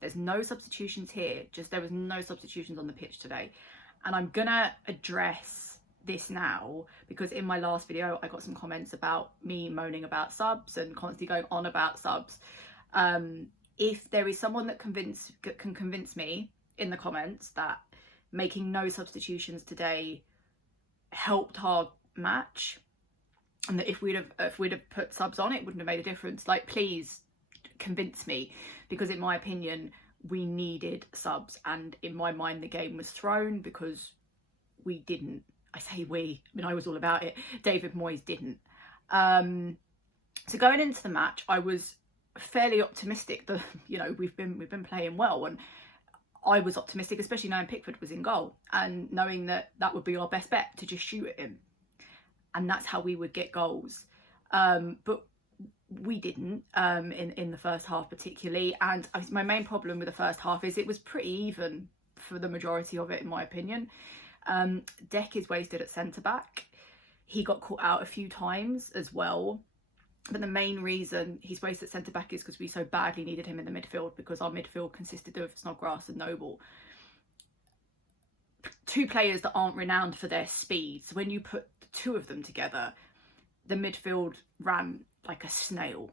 There's no substitutions here. Just there was no substitutions on the pitch today. And I'm gonna address this now because in my last video I got some comments about me moaning about subs and constantly going on about subs. If there is someone that can convince me in the comments that making no substitutions today helped our match, and that if we'd have put subs on, it wouldn't have made a difference, like, please convince me, because in my opinion we needed subs, and in my mind the game was thrown because we didn't. I say we, I mean I was all about it. David Moyes didn't. So going into the match I was fairly optimistic that, you know, we've been playing well, and I was optimistic, especially knowing Pickford was in goal and knowing that that would be our best bet, to just shoot at him, and that's how we would get goals. But we didn't in the first half particularly, and my main problem with the first half is it was pretty even for the majority of it, in my opinion. Deck is wasted at centre back. He got caught out a few times as well. But the main reason he's wasted at centre back is because we so badly needed him in the midfield, because our midfield consisted of Snodgrass and Noble. Two players that aren't renowned for their speed. So when you put the two of them together, the midfield ran like a snail.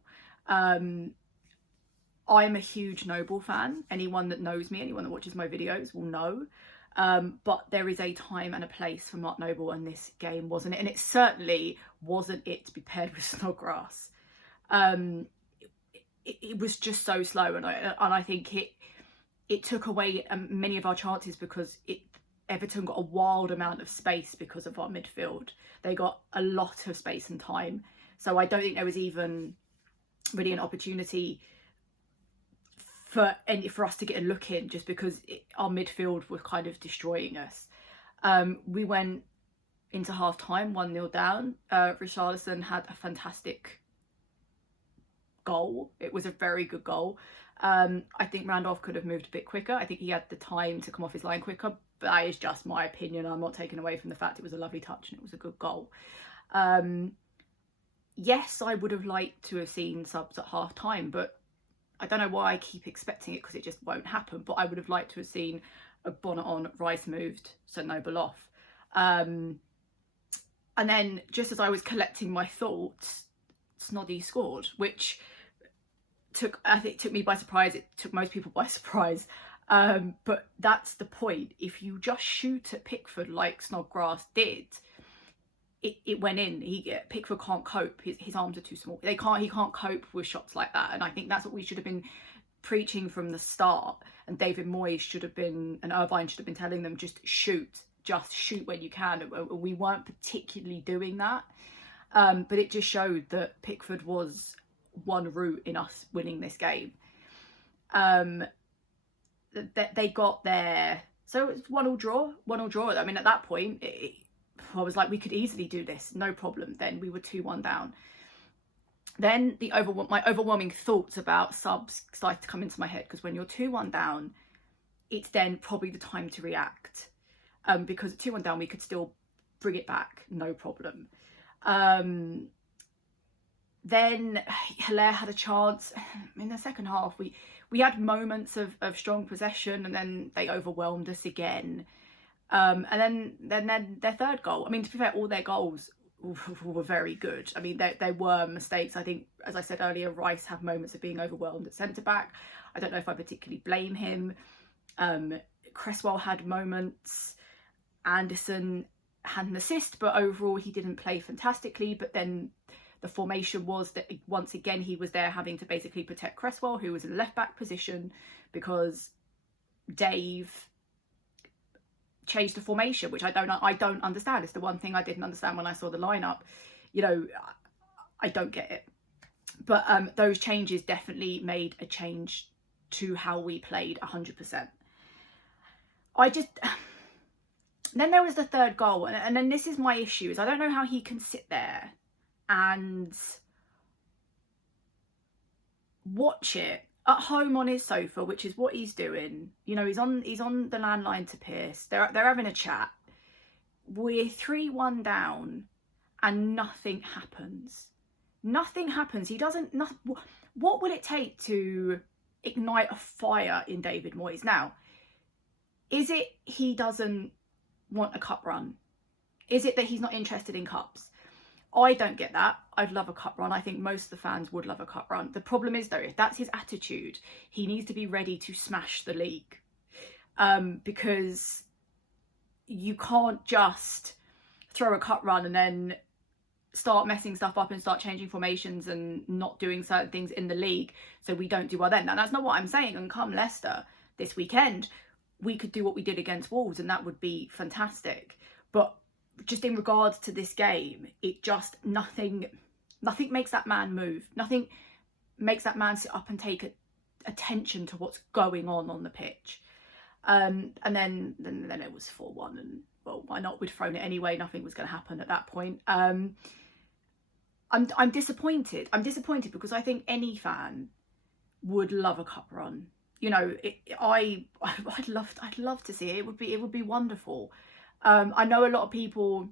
I'm a huge Noble fan. Anyone that knows me, anyone that watches my videos will know. But there is a time and a place for Mark Noble, and this game wasn't it, and it certainly wasn't it to be paired with Snodgrass. It was just so slow, and I think it took away many of our chances, because Everton got a wild amount of space because of our midfield. They got a lot of space and time, so I don't think there was even really an opportunity for us to get a look in, just because our midfield was kind of destroying us. We went into half time 1-0 down. Richarlison had a fantastic goal. It was a very good goal. I think Randolph could have moved a bit quicker. I think he had the time to come off his line quicker, but that is just my opinion. I'm not taking away from the fact it was a lovely touch and it was a good goal. Yes, I would have liked to have seen subs at half time, but I don't know why I keep expecting it, because it just won't happen. But I would have liked to have seen a Bonnet on, Rice moved, so Noble off. And then just as I was collecting my thoughts, Snoddy scored, which took me by surprise. It took most people by surprise. But that's the point. If you just shoot at Pickford like Snodgrass did, it went in. Pickford can't cope. His arms are too small. He can't cope with shots like that. And I think that's what we should have been preaching from the start. And David Moyes should have been, and Irvine should have been telling them, just shoot when you can. We weren't particularly doing that. But it just showed that Pickford was one route in us winning this game. They got there. So it's 1-1 draw. I mean, at that point, I was like, we could easily do this, no problem. Then we were 2-1 down. Then my overwhelming thoughts about subs started to come into my head, because when you're 2-1 down, it's then probably the time to react. Because at 2-1 down, we could still bring it back, no problem. Then Hilaire had a chance. In the second half, we had moments of strong possession, and then they overwhelmed us again. And then their third goal. I mean, to be fair, all their goals were very good. I mean, there were mistakes. I think, as I said earlier, Rice had moments of being overwhelmed at centre back. I don't know if I particularly blame him. Cresswell had moments. Anderson had an assist, but overall he didn't play fantastically. But then the formation was that once again he was there having to basically protect Cresswell, who was in the left back position, because Dave changed the formation, which I don't understand. It's the one thing I didn't understand when I saw the lineup. You know, I don't get it. But those changes definitely made a change to how we played 100%. Then there was the third goal, and then this is my issue, is I don't know how he can sit there and watch it at home on his sofa, which is what he's doing. You know, he's on the landline to Pierce. They're having a chat. We're 3-1 down, and nothing happens. Nothing happens. He doesn't. What would it take to ignite a fire in David Moyes. Now, is it he doesn't want a cup run? Is it that he's not interested in cups? I don't get that. I'd love a cup run. I think most of the fans would love a cup run. The problem is, though, if that's his attitude, he needs to be ready to smash the league. Because you can't just throw a cup run and then start messing stuff up and start changing formations and not doing certain things in the league so we don't do well then. Now, that's not what I'm saying. And come Leicester this weekend, we could do what we did against Wolves and that would be fantastic. But just in regards to this game, it just nothing makes that man move. Nothing makes that man sit up and take attention to what's going on the pitch. And then it was 4-1, and well, why not? We'd thrown it anyway. Nothing was going to happen at that point. I'm disappointed. I'm disappointed because I think any fan would love a cup run. You know, I'd love to see it. It would be wonderful. I know a lot of people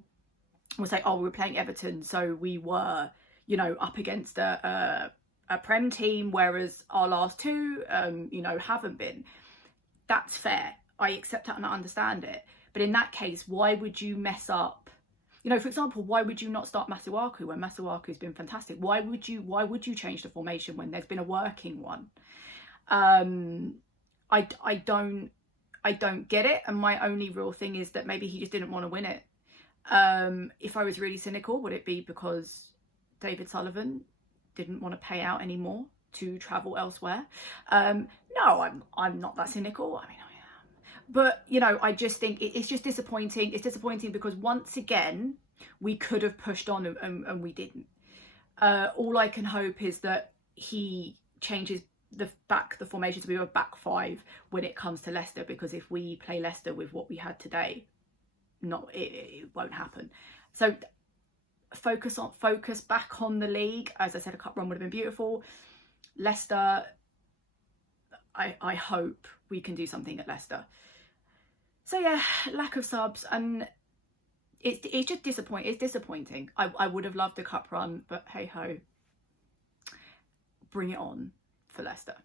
will say, "Oh, we were playing Everton, so we were, you know, up against a Prem team, whereas our last two, you know, haven't been." That's fair. I accept that and I understand it. But in that case, why would you mess up? You know, for example, why would you not start Masuaku when Masuaku's been fantastic? Why would you change the formation when there's been a working one? I don't get it. And my only real thing is that maybe he just didn't want to win it. If I was really cynical, would it be because David Sullivan didn't want to pay out anymore to travel elsewhere? No, I'm not that cynical. I mean, I am. But, you know, I just think it's just disappointing. It's disappointing because once again, we could have pushed on and we didn't. All I can hope is that he changes the formation to be a back five when it comes to Leicester, because if we play Leicester with what we had today, it won't happen. So focus back on the league. As I said, a cup run would have been beautiful. Leicester, I hope we can do something at Leicester. So yeah, lack of subs, and it's just disappointing. It's disappointing. I would have loved a cup run, but hey ho, bring it on for Leicester.